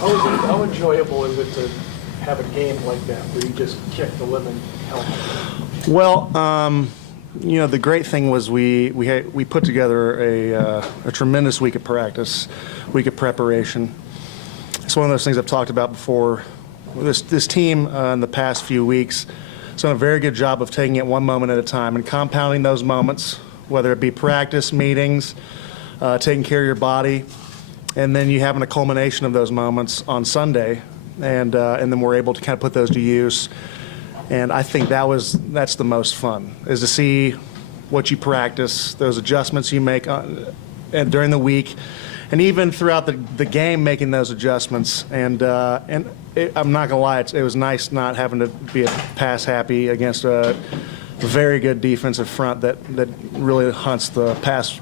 How enjoyable is it to have a game like that where you just kick the living hell out of it? Well, the great thing was we put together a tremendous week of practice, week of preparation. It's one of those things I've talked about before. This team in the past few weeks has done a very good job of taking it one moment at a time and compounding those moments, whether it be practice, meetings, taking care of your body, and then you having a culmination of those moments on Sunday, and then we're able to kind of put those to use. And I think that's the most fun, is to see what you practice, those adjustments you make during the week, and even throughout the game making those adjustments. And I'm not gonna lie, it was nice not having to be a pass happy against a very good defensive front that really hunts the pass.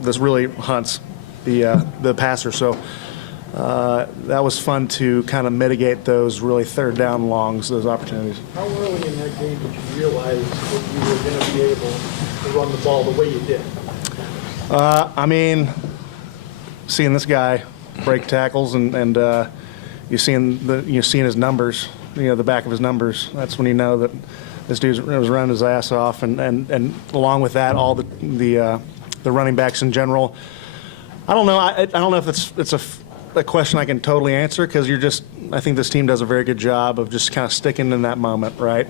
This really hunts the passer. So. That was fun to kind of mitigate those really third down longs, those opportunities. How early in that game did you realize that you were going to be able to run the ball the way you did? Seeing this guy break tackles and you're seeing his numbers, the back of his numbers. That's when you know that this dude was running his ass off, and along with that, all the running backs in general. I don't know. I don't know if it's a question I can totally answer, because I think this team does a very good job of just kind of sticking in that moment, right?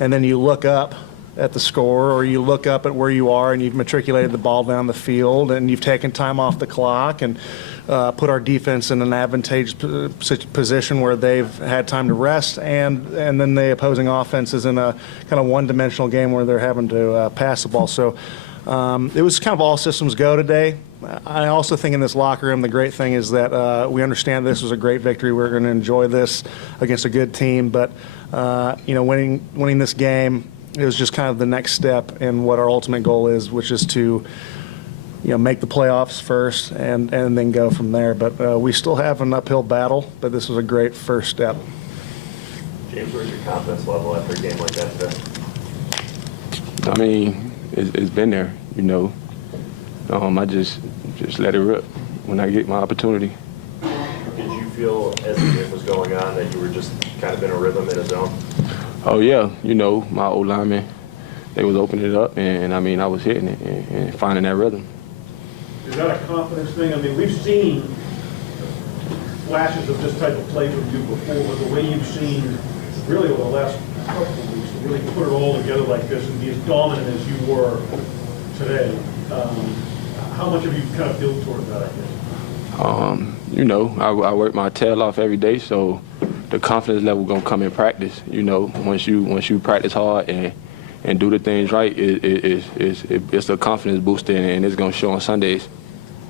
And then you look up at the score, or you look up at where you are, and you've matriculated the ball down the field, and you've taken time off the clock, and put our defense in an advantageous position where they've had time to rest, and then the opposing offense is in a kind of one-dimensional game where they're having to pass the ball. So it was kind of all systems go today. I also think in this locker room, the great thing is that we understand this was a great victory. We're going to enjoy this against a good team, but winning this game, it was just kind of the next step in what our ultimate goal is, which is to make the playoffs first and then go from there. But we still have an uphill battle, but this was a great first step. James, where's your confidence level after a game like that today? I mean, it's been there, I just let it rip when I get my opportunity. Did you feel as the game was going on that you were just kind of in a rhythm, in a zone? Oh yeah, my old linemen, they was opening it up, and I was hitting it and finding that rhythm. Is that a confidence thing? I mean, we've seen flashes of this type of play from you before, but the way you've seen really over the last couple of weeks to really put it all together like this and be as dominant as you were today, how much have you kind of built toward that, I guess? I work my tail off every day, so the confidence level gonna come in practice. Once you practice hard and do the things right, it's a confidence booster, and it's gonna show on Sundays.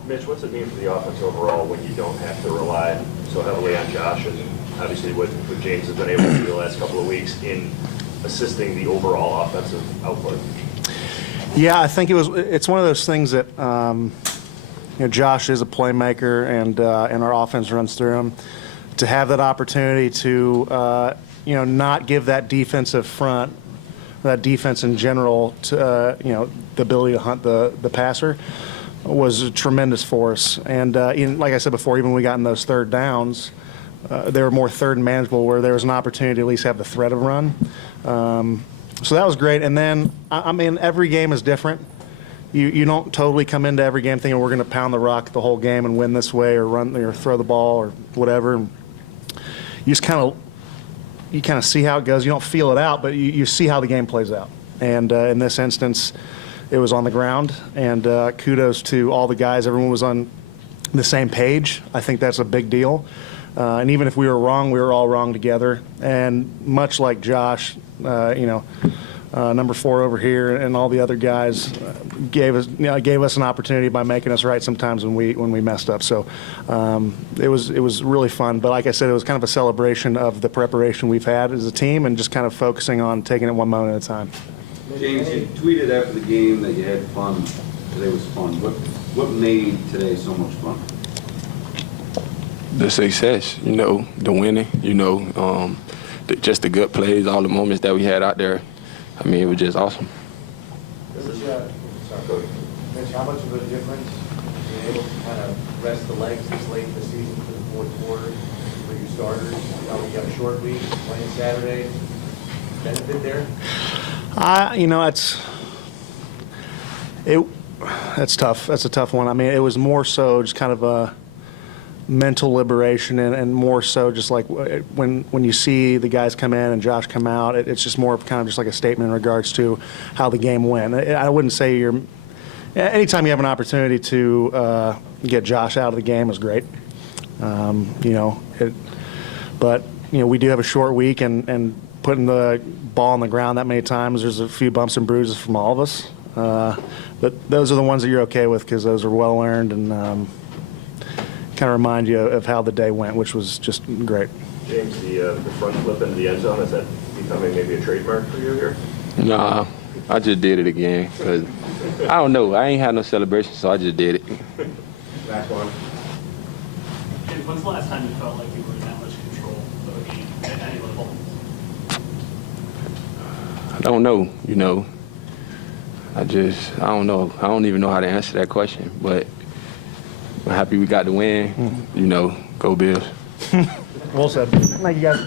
Mitch, what's it mean for the offense overall when you don't have to rely so heavily on Josh, and obviously what James has been able to do the last couple of weeks in assisting the overall offensive output? Yeah, I think it's one of those things that Josh is a playmaker, and our offense runs through him. To have that opportunity to not give that defensive front, that defense in general, to the ability to hunt the passer, was tremendous for us. And like I said before, even when we got in those third downs, they were more third and manageable, where there was an opportunity to at least have the threat of run. So that was great. And then, every game is different. You don't totally come into every game thinking we're going to pound the rock the whole game and win this way, or run or throw the ball or whatever. And you just kind of see how it goes. You don't feel it out, but you see how the game plays out. And in this instance, it was on the ground. And kudos to all the guys. Everyone was on the same page. I think that's a big deal. And even if we were wrong, we were all wrong together. And much like Josh, number 4 over here, and all the other guys gave us an opportunity by making us right sometimes when we messed up. So it was really fun. But like I said, it was kind of a celebration of the preparation we've had as a team, and just kind of focusing on taking it one moment at a time. James, you tweeted after the game that you had fun. Today was fun. What made today so much fun? The success, the winning, just the good plays, all the moments that we had out there. It was just awesome. Mitch, how much of a difference being able to kind of rest the legs this late in the season for the fourth quarter for your starters? Now we got a short week, playing Saturday. Benefit there? That's tough. That's a tough one. I mean, it was more so just kind of a mental liberation, and more so just like when you see the guys come in and Josh come out, it's just more of kind of just like a statement in regards to how the game went. I wouldn't say anytime you have an opportunity to get Josh out of the game is great. But we do have a short week, and putting the ball on the ground that many times, there's a few bumps and bruises from all of us. But those are the ones that you're okay with because those are well earned and kind of remind you of how the day went, which was just great. James, the front flip into the end zone, is that becoming maybe a trademark for you here? Nah, I just did it again. 'Cause I don't know. I ain't had no celebration, so I just did it. Last one. James, when's the last time you felt like you were in that much control of a game at any level? I don't know, I don't know. I don't even know how to answer that question, but I'm happy we got the win. Go Bills. Well said. Thank you, guys.